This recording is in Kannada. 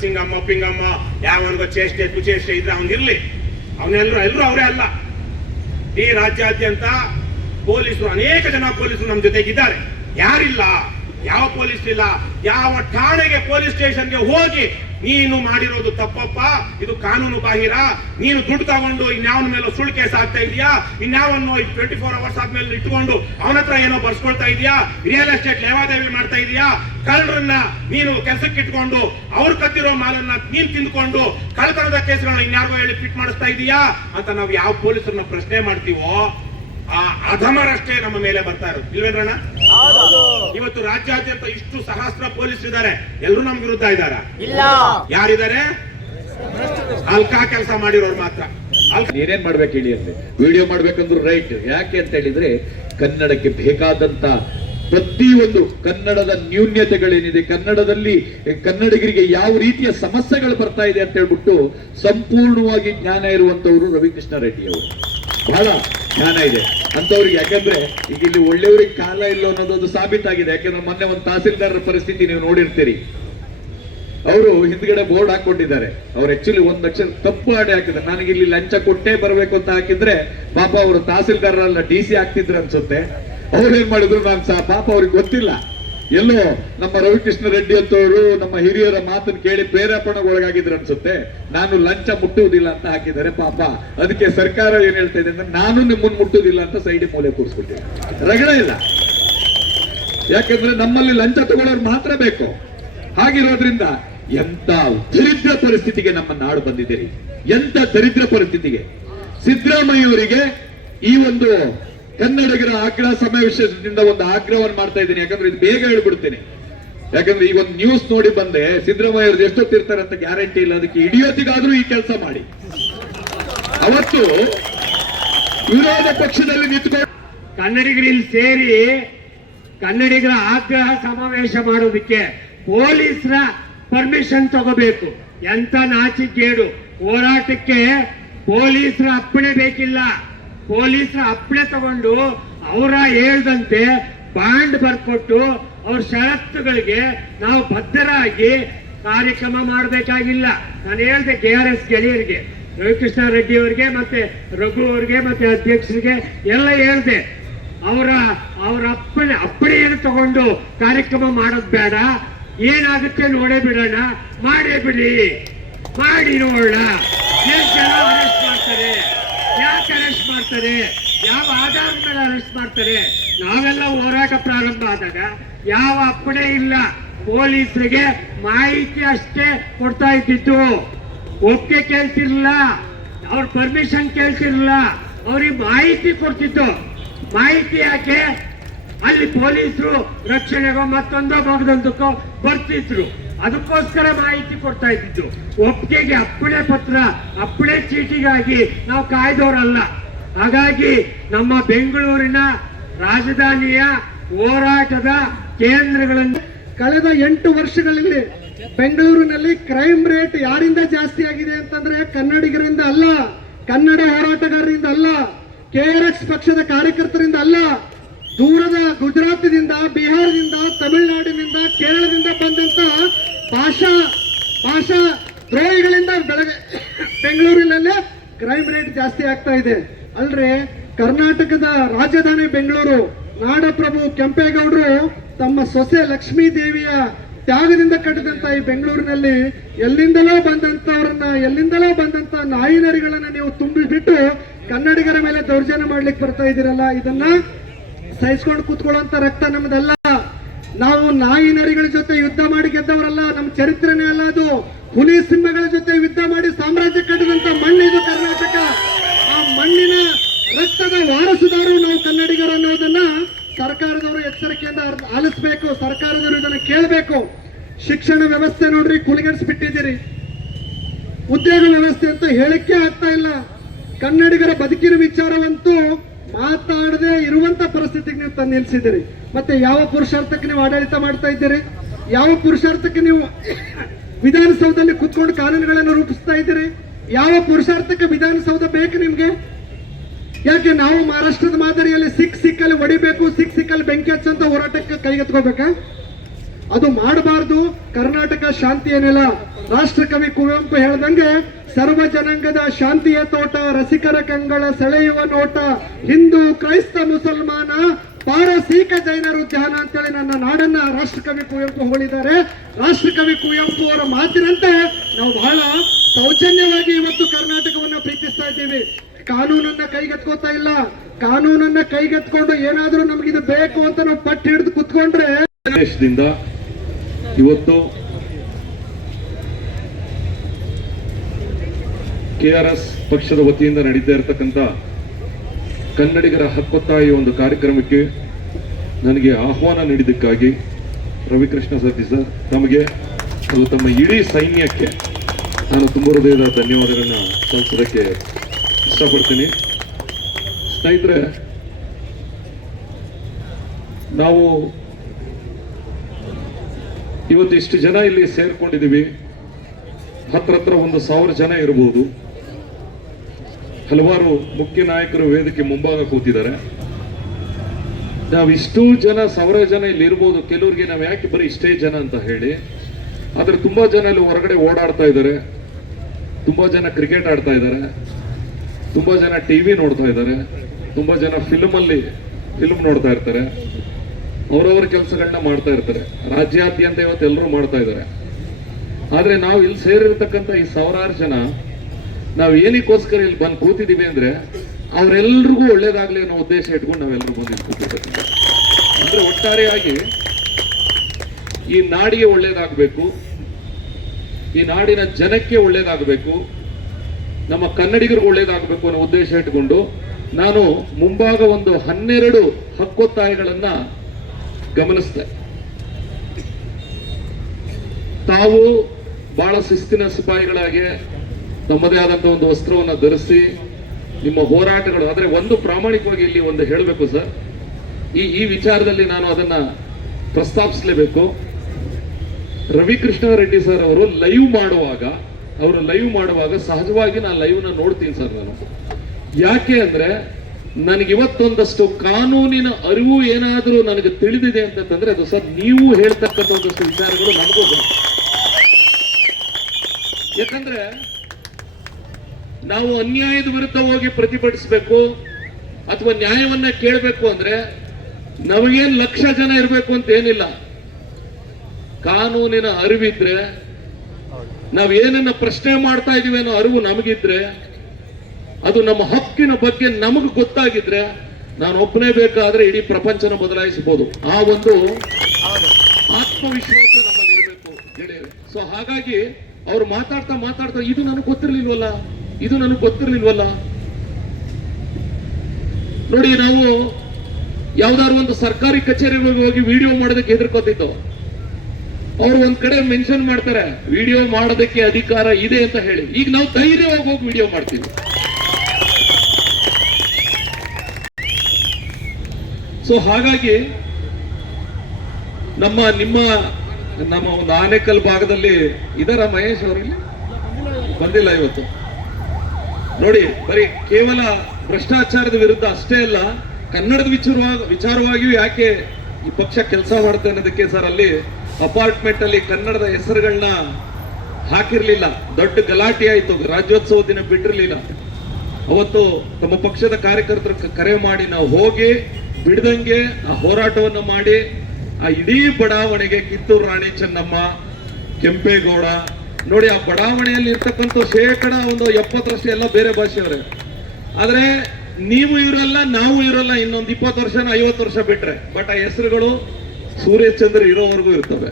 ಸಿಂಗಮ್ಮ ಪಿಂಗಮ್ಮ ಯಾವನಿಗೋ ಚೇಷ್ಟೆ ಕುಚೇಷ್ಟೆ ಇದ್ರೆ ಅವನಿರ್ಲಿ, ಎಲ್ಲರೂ ಅವರೇ ಅಲ್ಲ. ಈ ರಾಜ್ಯಾದ್ಯಂತ ಪೊಲೀಸರು, ಅನೇಕ ಜನ ಪೊಲೀಸರು ನಮ್ಮ ಜೊತೆಗಿದ್ದಾರೆ. ಯಾರಿಲ್ಲ? ಯಾವ ಪೊಲೀಸ್ ಇಲ್ಲ. ಯಾವ ಠಾಣೆಗೆ ಪೊಲೀಸ್ ಸ್ಟೇಷನ್ಗೆ ಹೋಗಿ ನೀನು ಮಾಡಿರೋದು ತಪ್ಪಪ್ಪ, ಇದು ಕಾನೂನು ಬಾಹಿರ, ನೀನು ದುಡ್ಡು ತಗೊಂಡು ಇನ್ಯಾವನ ಮೇಲೆ ಸುಳ್ಳು ಕೇಸ್ ಆಗ್ತಾ ಇದೆಯಾ, ಇನ್ಯಾವನ್ನು 24 hours ಆದ್ಮೇಲೆ ಇಟ್ಕೊಂಡು ಅವನ ಹತ್ರ ಏನೋ ಬರ್ಸ್ಕೊಳ್ತಾ ಇದೆಯಾ, ರಿಯಲ್ ಎಸ್ಟೇಟ್ ಲೇವಾದೇವಿ ಮಾಡ್ತಾ ಇದೆಯಾ, ಕಳ್ಳರನ್ನ ನೀನು ಕೆಲಸಕ್ಕೆ ಇಟ್ಕೊಂಡು ಅವ್ರು ಕತ್ತಿರೋ ಮಾಲನ್ನ ನೀನ್ ತಿಂದ್ಕೊಂಡು ಕಳ್ತನದ ಕೇಸ್ಗಳನ್ನ ಇನ್ಯಾರಿಗೋ ಹೇಳಿ ಫಿಟ್ ಮಾಡಿಸ್ತಾ ಇದೀಯಾ ಅಂತ ನಾವು ಯಾವ ಪೊಲೀಸರನ್ನ ಪ್ರಶ್ನೆ ಮಾಡ್ತೀವೋ ಆ ಅಧಮರಷ್ಟೇ ನಮ್ಮ ಮೇಲೆ ಬರ್ತಾ ಇರೋದು. ಇಲ್ವೇನ್ರಣ್ಣ? ಇವತ್ತು ರಾಜ್ಯಾದ್ಯಂತ ಇಷ್ಟು ಸಹಸ್ರ ಪೊಲೀಸ್ ಇದ್ದಾರೆ, ಎಲ್ಲರೂ ನಮ್ ವಿರುದ್ಧ ಇದ್ದಾರ? ಯಾರಿದ್ದಾರೆ? ಅಲ್ಕಾ ಕೆಲಸ ಮಾಡಿರೋರು ಮಾತ್ರ. ನೀನೇನ್ ಮಾಡ್ಬೇಕು ಹೇಳಿ ಅಂದ್ರೆ, ವಿಡಿಯೋ ಮಾಡ್ಬೇಕಂದ್ರು ರೈಟ್. ಯಾಕೆ ಅಂತ ಹೇಳಿದ್ರೆ ಕನ್ನಡಕ್ಕೆ ಬೇಕಾದಂತ ಪ್ರತಿಯೊಂದು ಕನ್ನಡದ ನ್ಯೂನ್ಯತೆಗಳೇನಿದೆ, ಕನ್ನಡದಲ್ಲಿ ಕನ್ನಡಿಗರಿಗೆ ಯಾವ ರೀತಿಯ ಸಮಸ್ಯೆಗಳು ಬರ್ತಾ ಇದೆ ಅಂತ ಹೇಳ್ಬಿಟ್ಟು ಸಂಪೂರ್ಣವಾಗಿ ಜ್ಞಾನ ಇರುವಂತವರು ರವಿಕೃಷ್ಣ ರೆಡ್ಡಿ ಅವರು. ಬಹಳ ಜ್ಞಾನ ಇದೆ ಅಂತವ್ರಿಗೆ. ಯಾಕಂದ್ರೆ ಈಗ ಇಲ್ಲಿ ಒಳ್ಳೆಯವ್ರಿಗೆ ಕಾಲ ಇಲ್ಲ ಅನ್ನೋದೊಂದು ಸಾಬೀತಾಗಿದೆ. ಯಾಕಂದ್ರೆ ಮೊನ್ನೆ ಒಂದು ತಹಸೀಲ್ದಾರರ ಪರಿಸ್ಥಿತಿ ನೀವು ನೋಡಿರ್ತೀರಿ. ಅವರು ಹಿಂದ್ಗಡೆ ಬೋರ್ಡ್ ಹಾಕೊಂಡಿದ್ದಾರೆ. ಅವ್ರು ಆಕ್ಚುಲಿ 1 ಲಕ್ಷ ತಪ್ಪು ಆಡಿ ಹಾಕಿದ್ದಾರೆ. ನನಗೆ ಇಲ್ಲಿ ಲಂಚ ಕೊಟ್ಟೇ ಬರಬೇಕು ಅಂತ ಹಾಕಿದ್ರೆ ಪಾಪ ಅವರು ತಹಸೀಲ್ದಾರಲ್ಲ DC ಆಗ್ತಿದ್ರು ಅನ್ಸುತ್ತೆ. ಅವ್ರು ಏನ್ ಮಾಡಿದ್ರು ನಾನು ಪಾಪ ಅವ್ರಿಗೆ ಗೊತ್ತಿಲ್ಲ. ಎಲ್ಲೋ ನಮ್ಮ ರವಿಕೃಷ್ಣ ರೆಡ್ಡಿ ಅಂತವರು ನಮ್ಮ ಹಿರಿಯರ ಮಾತನ್ನು ಕೇಳಿ ಪ್ರೇರೇಪಣೆಗೆ ಒಳಗಾಗಿದ್ರು ಅನ್ಸುತ್ತೆ. ನಾನು ಲಂಚ ಮುಟ್ಟುವುದಿಲ್ಲ ಅಂತ ಹಾಕಿದ್ದಾರೆ ಪಾಪ. ಅದಕ್ಕೆ ಸರ್ಕಾರ ಏನ್ ಹೇಳ್ತಾ ಇದೆ ಅಂದ್ರೆ ನಾನು ನಿಮ್ಮನ್ನು ಮುಟ್ಟುವುದಿಲ್ಲ ಅಂತ ಸೈಡ್ ಮೂಲೆ ಕೂರಿಸ್ಬಿಟ್ಟಿದೆ. ರಗಡ ಇಲ್ಲ. ಯಾಕಂದ್ರೆ ನಮ್ಮಲ್ಲಿ ಲಂಚ ತಗೊಳ್ಳೋರು ಮಾತ್ರ ಬೇಕು. ಹಾಗಿರೋದ್ರಿಂದ ಎಂತ ದರಿದ್ರ ಪರಿಸ್ಥಿತಿಗೆ ನಮ್ಮ ನಾಡು ಬಂದಿದ್ದೀರಿ. ಎಂತ ದರಿದ್ರ ಪರಿಸ್ಥಿತಿಗೆ ಸಿದ್ದರಾಮಯ್ಯವರಿಗೆ ಈ ಒಂದು ಕನ್ನಡಿಗರ ಆಗ್ರಹ ಸಮಾವೇಶದಿಂದ ಒಂದು ಆಗ್ರಹವನ್ನು ಮಾಡ್ತಾ ಇದ್ದೀನಿ. ಯಾಕಂದ್ರೆ ಇದು ಬೇಗ ಹೇಳ್ಬಿಡ್ತೀನಿ. ಯಾಕಂದ್ರೆ ಈಗ ಒಂದು ನ್ಯೂಸ್ ನೋಡಿ ಬಂದೆ, ಸಿದ್ದರಾಮಯ್ಯ ಅವರು ಎಷ್ಟೊತ್ತಿರ್ತಾರೆ ಅಂತ ಗ್ಯಾರಂಟಿ ಇಲ್ಲ. ಅದಕ್ಕೆ ಇಡಿಯೋತಿಗಾದ್ರೂ ಈ ಕೆಲಸ ಮಾಡಿ. ಅವತ್ತು ವಿರೋಧ ಪಕ್ಷದಲ್ಲಿ ನಿಂತ್ಕೊಂಡು ಕನ್ನಡಿಗರಲ್ಲಿ ಸೇರಿ ಕನ್ನಡಿಗರ ಆಗ್ರಹ ಸಮಾವೇಶ ಮಾಡೋದಕ್ಕೆ ಪೊಲೀಸರ ಪರ್ಮಿಷನ್ ತಗೋಬೇಕು. ಎಂತ ನಾಚಿಕೇಡು. ಹೋರಾಟಕ್ಕೆ ಪೊಲೀಸರ ಅಪ್ಪಣೆ ಬೇಕಿಲ್ಲ. ಪೊಲೀಸರ ಅಪ್ಪಣೆ ತಗೊಂಡು ಅವರ ಹೇಳ್ದಂತೆ ಬಾಂಡ್ ಬರ್ಕೊಟ್ಟು ಅವ್ರ ಷರತ್ತುಗಳಿಗೆ ನಾವು ಬದ್ಧರಾಗಿ ಕಾರ್ಯಕ್ರಮ ಮಾಡಬೇಕಾಗಿಲ್ಲ. ನಾನು ಹೇಳ್ದೆ KRS ಗೆಳೆಯರಿಗೆ, ರವಿಕೃಷ್ಣ ರೆಡ್ಡಿ ಅವರಿಗೆ, ಮತ್ತೆ ರಘು ಅವರಿಗೆ, ಮತ್ತೆ ಅಧ್ಯಕ್ಷರಿಗೆ ಎಲ್ಲ ಹೇಳ್ದೆ, ಅವರ ಅಪ್ಪಣೆಯನ್ನು ತಗೊಂಡು ಕಾರ್ಯಕ್ರಮ ಮಾಡೋದು ಬೇಡ. ಏನಾಗುತ್ತೆ ನೋಡೇ ಬಿಡೋಣ, ಮಾಡೇ ಬಿಡಿ, ಮಾಡಿ ನೋಡೋಣ. ಎಷ್ಟು ಜನ ಅರೆಸ್ಟ್ ಮಾಡ್ತಾರೆ, ಯಾಕೆ ಅರೆಸ್ಟ್ ಮಾಡ್ತಾರೆ, ಯಾವ ಆಧಾರದ ಮೇಲೆ ಅರೆಸ್ಟ್ ಮಾಡ್ತಾರೆ. ನಾವೆಲ್ಲ ಹೋರಾಟ ಪ್ರಾರಂಭ ಆದಾಗ ಯಾವ ಅಪ್ಪಣೆ ಇಲ್ಲ, ಪೊಲೀಸರಿಗೆ ಮಾಹಿತಿ ಅಷ್ಟೇ ಕೊಡ್ತಾ ಇದ್ದಿದ್ದು. ಒಪ್ಪಿಗೆ ಕೇಳ್ತಿರ್ಲಿಲ್ಲ, ಅವ್ರ ಪರ್ಮಿಷನ್ ಕೇಳ್ತಿರ್ಲಿಲ್ಲ, ಅವ್ರಿಗೆ ಮಾಹಿತಿ ಕೊಡ್ತಿತ್ತು. ಮಾಹಿತಿ ಯಾಕೆ? ಅಲ್ಲಿ ಪೊಲೀಸರು ರಕ್ಷಣೆಗೋ ಮತ್ತೊಂದೋ ಭಾಗದೊಂದಕ್ಕೋ ಬರ್ತಿದ್ರು, ಅದಕ್ಕೋಸ್ಕರ ಮಾಹಿತಿ ಕೊಡ್ತಾ ಇದ್ದಿದ್ದು. ಒಪ್ಪಿಗೆಗೆ ಅಪ್ಪಣೆ ಪತ್ರ, ಅಪ್ಪಣೆ ಚೀಟಿಗಾಗಿ ನಾವು ಕಾಯ್ದವರಲ್ಲ. ಹಾಗಾಗಿ ನಮ್ಮ ಬೆಂಗಳೂರಿನ ರಾಜಧಾನಿಯ ಹೋರಾಟದ ಕೇಂದ್ರಗಳನ್ನು ಕಳೆದ 8 ವರ್ಷಗಳಲ್ಲಿ ಬೆಂಗಳೂರಿನಲ್ಲಿ ಕ್ರೈಮ್ ರೇಟ್ ಯಾರಿಂದ ಜಾಸ್ತಿ ಆಗಿದೆ ಅಂತಂದ್ರೆ ಕನ್ನಡಿಗರಿಂದ ಅಲ್ಲ, ಕನ್ನಡ ಹೋರಾಟಗಾರರಿಂದ ಅಲ್ಲ, KRS ಪಕ್ಷದ ಕಾರ್ಯಕರ್ತರಿಂದ ಅಲ್ಲ, ದೂರದ ಗುಜರಾತ್ದಿಂದ, ಬಿಹಾರದಿಂದ, ತಮಿಳುನಾಡಿನಿಂದ, ಕೇರಳದಿಂದ ಬಂದಂತ ಭಾಷಾ ದ್ರೋಹಿಗಳಿಂದ ಬೆಂಗಳೂರಿನಲ್ಲೇ ಕ್ರೈಮ್ ರೇಟ್ ಜಾಸ್ತಿ ಆಗ್ತಾ ಇದೆ. ಅಲ್ರಿ, ಕರ್ನಾಟಕದ ರಾಜಧಾನಿ ಬೆಂಗಳೂರು, ನಾಡಪ್ರಭು ಕೆಂಪೇಗೌಡರು ತಮ್ಮ ಸೊಸೆ ಲಕ್ಷ್ಮೀ ದೇವಿಯ ತ್ಯಾಗದಿಂದ ಕಟ್ಟಿದಂತ ಈ ಬೆಂಗಳೂರಿನಲ್ಲಿ ಎಲ್ಲಿಂದಲೋ ಬಂದಂತ ನಾಯಿನರಿಗಳನ್ನ ನೀವು ತುಂಬಿಬಿಟ್ಟು ಕನ್ನಡಿಗರ ಮೇಲೆ ದೌರ್ಜನ್ಯ ಮಾಡ್ಲಿಕ್ಕೆ ಬರ್ತಾ ಇದ್ದೀರಲ್ಲ, ಇದನ್ನ ಸಹಿಸ್ಕೊಂಡು ಕೂತ್ಕೊಳ್ಳುವಂತ ರಕ್ತ ನಮ್ದಲ್ಲ. ನಾವು ನಾಯಿ ನರಿಗಳ ಜೊತೆ ಯುದ್ಧ ಮಾಡಿ ಗೆದ್ದವರಲ್ಲ. ನಮ್ಮ ಚರಿತ್ರೆನೇ ಅಲ್ಲ ಅದು. ಹುಲಿ ಸಿಂಹಗಳ ಜೊತೆ ಯುದ್ಧ ಮಾಡಿ ಸಾಮ್ರಾಜ್ಯ ಕಟ್ಟಿದಂತ ಮಣ್ಣಿದು ಕರ್ನಾಟಕ. ಆ ಮಣ್ಣಿನ ರಕ್ತದ ವಾರಸುದಾರರು ನಾವು ಕನ್ನಡಿಗರು ಅನ್ನೋದನ್ನ ಸರ್ಕಾರದವರು ಎಚ್ಚರಿಕೆಯಿಂದ ಆಲಿಸಬೇಕು. ಸರ್ಕಾರದವರು ಇದನ್ನು ಕೇಳಬೇಕು. ಶಿಕ್ಷಣ ವ್ಯವಸ್ಥೆ ನೋಡ್ರಿ, ಕುಲಿಗಣಿಸ್ಬಿಟ್ಟಿದ್ದೀರಿ. ಉದ್ಯೋಗ ವ್ಯವಸ್ಥೆ ಅಂತ ಹೇಳಿಕೆ ಆಗ್ತಾ ಇಲ್ಲ. ಕನ್ನಡಿಗರ ಬದುಕಿನ ವಿಚಾರವಂತೂ ಮಾತಾಡದೆ ಇರುವಂತ ಪರಿಸ್ಥಿತಿಗೆ ನೀವು ತಂದು ನಿಲ್ಸಿದ್ದೀರಿ. ಮತ್ತೆ ಯಾವ ಪುರುಷಾರ್ಥಕ್ಕೆ ನೀವು ಆಡಳಿತ ಮಾಡ್ತಾ ಇದ್ದೀರಿ? ಯಾವ ಪುರುಷಾರ್ಥಕ್ಕೆ ನೀವು ವಿಧಾನಸೌಧದಲ್ಲಿ ಕುತ್ಕೊಂಡು ಕಾನೂನುಗಳನ್ನು ರೂಪಿಸ್ತಾ ಇದ್ದೀರಿ? ಯಾವ ಪುರುಷಾರ್ಥಕ್ಕೆ ವಿಧಾನಸೌಧ ಬೇಕು ನಿಮ್ಗೆ? ಯಾಕೆ ನಾವು ಮಹಾರಾಷ್ಟ್ರದ ಮಾದರಿಯಲ್ಲಿ ಸಿಕ್ಕಲ್ಲಿ ಹೊಡಿಬೇಕು, ಸಿಕ್ಕಲ್ಲಿ ಬೆಂಕಿ ಹಚ್ಚಂತ ಹೋರಾಟಕ್ಕೆ ಕೈಗೆತ್ಕೋಬೇಕಾ? ಅದು ಮಾಡಬಾರ್ದು. ಕರ್ನಾಟಕ ಶಾಂತಿಯ ನೆಲ, ರಾಷ್ಟ್ರಕವಿ ಕುವೆಂಪು ಹೇಳ್ದಂಗೆ ಸರ್ವ ಜನಾಂಗದ ಶಾಂತಿಯ ತೋಟ, ರಸಿಕರ ಕಂಗಳ ಸೆಳೆಯುವ ನೋಟ, ಹಿಂದೂ ಕ್ರೈಸ್ತ ಮುಸಲ್ಮಾನ ಪಾರಸೀಕ ಜೈನರ ಉದ್ಯಾನ ಅಂತೇಳಿ ನನ್ನ ನಾಡನ್ನ ರಾಷ್ಟ್ರಕವಿ ಕುವೆಂಪು ಹೊಗಳಿದ್ದಾರೆ. ರಾಷ್ಟ್ರಕವಿ ಕುವೆಂಪು ಅವರ ಮಾತಿನಂತೆ ನಾವು ಬಹಳ ಸೌಜನ್ಯವಾಗಿ ಇವತ್ತು ಕರ್ನಾಟಕವನ್ನ ಪ್ರೀತಿಸ್ತಾ ಇದ್ದೀವಿ. ಕಾನೂನನ್ನ ಕೈಗೆತ್ಕೋತಾ ಇಲ್ಲ. ಕಾನೂನನ್ನ ಕೈಗೆತ್ಕೊಂಡು ಏನಾದ್ರೂ ನಮ್ಗಿದು ಬೇಕು ಅಂತ ನಾವು ಪಟ್ಟು ಹಿಡಿದು ಕುತ್ಕೊಂಡ್ರೆ ದೇಶದಿಂದ ಇವತ್ತು ಕೆಆರ್ಎಸ್ ಪಕ್ಷದ ವತಿಯಿಂದ ನಡೀತಾ ಇರತಕ್ಕಂಥ ಕನ್ನಡಿಗರ ಹಕ್ಕೊತ್ತಾಯಿ ಒಂದು ಕಾರ್ಯಕ್ರಮಕ್ಕೆ ನನಗೆ ಆಹ್ವಾನ ನೀಡಿದ್ದಕ್ಕಾಗಿ ರವಿಕೃಷ್ಣ ಸತಿ ಸರ್ ತಮಗೆ ಹಾಗೂ ತಮ್ಮ ಇಡೀ ಸೈನ್ಯಕ್ಕೆ ನಾನು ತುಂಬ ಹೃದಯದ ಧನ್ಯವಾದಗಳನ್ನ ಸಲ್ಲಿಸೋದಕ್ಕೆ ಇಷ್ಟಪಡ್ತೀನಿ. ಸ್ನೇಹಿತರೆ, ನಾವು ಇವತ್ತು ಇಷ್ಟು ಜನ ಇಲ್ಲಿ ಸೇರ್ಕೊಂಡಿದ್ದೀವಿ. ಹತ್ರ 1,000 ಜನ ಇರಬಹುದು. ಹಲವಾರು ಮುಖ್ಯ ನಾಯಕರು ವೇದಿಕೆ ಮುಂಭಾಗ ಕೂತಿದ್ದಾರೆ. ನಾವು ಇಷ್ಟು ಜನ 1,000 ಜನ ಇಲ್ಲಿ ಇರ್ಬೋದು. ಕೆಲವರಿಗೆ ನಾವು ಯಾಕೆ ಬರೀ ಇಷ್ಟೇ ಜನ ಅಂತ ಹೇಳಿ, ಆದ್ರೆ ತುಂಬಾ ಜನ ಇಲ್ಲಿ ಹೊರಗಡೆ ಓಡಾಡ್ತಾ ಇದ್ದಾರೆ, ತುಂಬಾ ಜನ ಕ್ರಿಕೆಟ್ ಆಡ್ತಾ ಇದ್ದಾರೆ, ತುಂಬಾ ಜನ ಟಿವಿ ನೋಡ್ತಾ ಇದ್ದಾರೆ, ತುಂಬಾ ಜನ ಫಿಲ್ಮ್ ನೋಡ್ತಾ ಇರ್ತಾರೆ, ಅವರವರ ಕೆಲಸಗಳನ್ನ ಮಾಡ್ತಾ ಇರ್ತಾರೆ. ರಾಜ್ಯಾದ್ಯಂತ ಇವತ್ತು ಎಲ್ಲರೂ ಮಾಡ್ತಾ ಇದ್ದಾರೆ. ಆದ್ರೆ ನಾವು ಇಲ್ಲಿ ಸೇರಿರ್ತಕ್ಕಂಥ ಈ 1,000 ಜನ ನಾವು ಏನಕ್ಕೋಸ್ಕರ ಇಲ್ಲಿ ಬಂದು ಕೂತಿದ್ದೀವಿ ಅಂದ್ರೆ ಅವರೆಲ್ರಿಗೂ ಒಳ್ಳೇದಾಗ್ಲಿ ಅನ್ನೋ ಉದ್ದೇಶ ಇಟ್ಕೊಂಡು ನಾವೆಲ್ಲರೂ ಬಂದು ಕೂತಿರ್ತೀವಿ. ಅಂದ್ರೆ ಒಟ್ಟಾರೆಯಾಗಿ ಈ ನಾಡಿಗೆ ಒಳ್ಳೇದಾಗಬೇಕು, ಈ ನಾಡಿನ ಜನಕ್ಕೆ ಒಳ್ಳೇದಾಗಬೇಕು, ನಮ್ಮ ಕನ್ನಡಿಗರಿಗೆ ಒಳ್ಳೇದಾಗಬೇಕು ಅನ್ನೋ ಉದ್ದೇಶ ಇಟ್ಕೊಂಡು ನಾನು ಮುಂಭಾಗ ಒಂದು 12 ಹಕ್ಕೊತ್ತಾಯಗಳನ್ನ ಗಮನಿಸಿದೆ. ತಾವು ಬಹಳ ಶಿಸ್ತಿನ ಸಿಪಾಯಿಗಳಾಗಿ ತಮ್ಮದೇ ಆದಂತ ಒಂದು ವಸ್ತ್ರವನ್ನು ಧರಿಸಿ ನಿಮ್ಮ ಹೋರಾಟಗಳು, ಆದ್ರೆ ಒಂದು ಪ್ರಾಮಾಣಿಕವಾಗಿ ಇಲ್ಲಿ ಒಂದು ಹೇಳಬೇಕು ಸರ್, ಈ ವಿಚಾರದಲ್ಲಿ ನಾನು ಅದನ್ನ ಪ್ರಸ್ತಾಪಿಸಲೇಬೇಕು. ರವಿಕೃಷ್ಣ ರೆಡ್ಡಿ ಸರ್ ಅವರು ಲೈವ್ ಮಾಡುವಾಗ ಸಹಜವಾಗಿ ನಾನು ಲೈವ್ ನ ನೋಡ್ತೀನಿ ಸರ್. ನಾನು ಯಾಕೆ ಅಂದ್ರೆ ನನಗಿವತ್ತೊಂದಷ್ಟು ಕಾನೂನಿನ ಅರಿವು ಏನಾದರೂ ನನಗೆ ತಿಳಿದಿದೆ ಅಂತಂದ್ರೆ ಅದು ಸರ್ ನೀವು ಹೇಳ್ತಕ್ಕಂಥ ಒಂದಷ್ಟು ವಿಚಾರಗಳು ನನಗೂ ಬರುತ್ತೆ. ಯಾಕಂದ್ರೆ ನಾವು ಅನ್ಯಾಯದ ವಿರುದ್ಧ ಹೋಗಿ ಪ್ರತಿಭಟಿಸಬೇಕು ಅಥವಾ ನ್ಯಾಯವನ್ನ ಕೇಳಬೇಕು ಅಂದ್ರೆ ನಮಗೇನ್ 1,00,000 ಜನ ಇರಬೇಕು ಅಂತ ಏನಿಲ್ಲ. ಕಾನೂನಿನ ಅರಿವಿದ್ರೆ, ನಾವೇನನ್ನ ಪ್ರಶ್ನೆ ಮಾಡ್ತಾ ಇದೀವಿ ಅನ್ನೋ ಅರಿವು ನಮಗಿದ್ರೆ, ಅದು ನಮ್ಮ ಹಕ್ಕಿನ ಬಗ್ಗೆ ನಮಗೆ ಗೊತ್ತಾಗಿದ್ರೆ ನಾನು ಒಬ್ಬನೇ ಬೇಕಾದ್ರೆ ಇಡೀ ಪ್ರಪಂಚನ ಬದಲಾಯಿಸಬಹುದು. ಆ ಒಂದು ಆತ್ಮವಿಶ್ವಾಸ ನಮ್ಮಲ್ಲಿ ಇರಬೇಕು ಗೆಳೆಯರೆ. ಸೊ ಹಾಗಾಗಿ ಅವ್ರು ಮಾತಾಡ್ತಾ ಇದು ನನಗೆ ಗೊತ್ತಿರ್ಲಿಲ್ವಲ್ಲ. ನೋಡಿ, ನಾವು ಯಾವ್ದಾದ್ರು ಒಂದು ಸರ್ಕಾರಿ ಕಚೇರಿಗಳಿಗೆ ಹೋಗಿ ವಿಡಿಯೋ ಮಾಡೋದಕ್ಕೆ ಹೆದರ್ಕೋತಿದ್ದೋ. ಅವ್ರು ಒಂದ್ ಕಡೆ ಮೆನ್ಷನ್ ಮಾಡ್ತಾರೆ ವಿಡಿಯೋ ಮಾಡೋದಕ್ಕೆ ಅಧಿಕಾರ ಇದೆ ಅಂತ ಹೇಳಿ. ಈಗ ನಾವು ಧೈರ್ಯವಾಗಿ ಹೋಗಿ ವಿಡಿಯೋ ಮಾಡ್ತೀವಿ. ಸೊ ಹಾಗಾಗಿ ನಿಮ್ಮ ಒಂದು ಆನೇಕಲ್ ಭಾಗದಲ್ಲಿ ಇದರ ಮಹೇಶ್ ಅವರಲ್ಲಿ ಬಂದಿಲ್ಲ ಇವತ್ತು. ನೋಡಿ, ಬರೀ ಕೇವಲ ಭ್ರಷ್ಟಾಚಾರದ ವಿರುದ್ಧ ಅಷ್ಟೇ ಅಲ್ಲ, ಕನ್ನಡದ ವಿಚಾರವಾಗಿಯೂ ಯಾಕೆ ಈ ಪಕ್ಷ ಕೆಲಸ ಮಾಡುತ್ತೆ ಅನ್ನೋದಕ್ಕೆ ಸರ್ ಅಲ್ಲಿ ಅಪಾರ್ಟ್ಮೆಂಟ್ ಅಲ್ಲಿ ಕನ್ನಡದ ಹೆಸರುಗಳನ್ನ ಹಾಕಿರ್ಲಿಲ್ಲ. ದೊಡ್ಡ ಗಲಾಟೆ ಆಯ್ತು, ರಾಜ್ಯೋತ್ಸವ ದಿನ ಬಿಟ್ಟಿರ್ಲಿಲ್ಲ. ಅವತ್ತು ತಮ್ಮ ಪಕ್ಷದ ಕಾರ್ಯಕರ್ತರು ಕರೆ ಮಾಡಿ ನಾವು ಹೋಗಿ ಬಿಡದಂಗೆ ಆ ಹೋರಾಟವನ್ನು ಮಾಡಿ ಆ ಇಡೀ ಬಡಾವಣೆಗೆ ಕಿತ್ತೂರು ರಾಣಿ ಚೆನ್ನಮ್ಮ, ಕೆಂಪೇಗೌಡ, ನೋಡಿ ಆ ಬಡಾವಣೆಯಲ್ಲಿ ಇರ್ತಕ್ಕಂಥ 70% ಎಲ್ಲ ಬೇರೆ ಭಾಷೆಯವರೇ. ಆದ್ರೆ ನೀವು ಇರಲ್ಲ, ನಾವು ಇರಲ್ಲ, ಇನ್ನೊಂದು 20 ವರ್ಷನ 50 ವರ್ಷ ಬಿಟ್ರೆ, ಬಟ್ ಆ ಹೆಸರುಗಳು ಸೂರ್ಯಚಂದ್ರ ಇರೋವರೆಗೂ ಇರ್ತವೆ.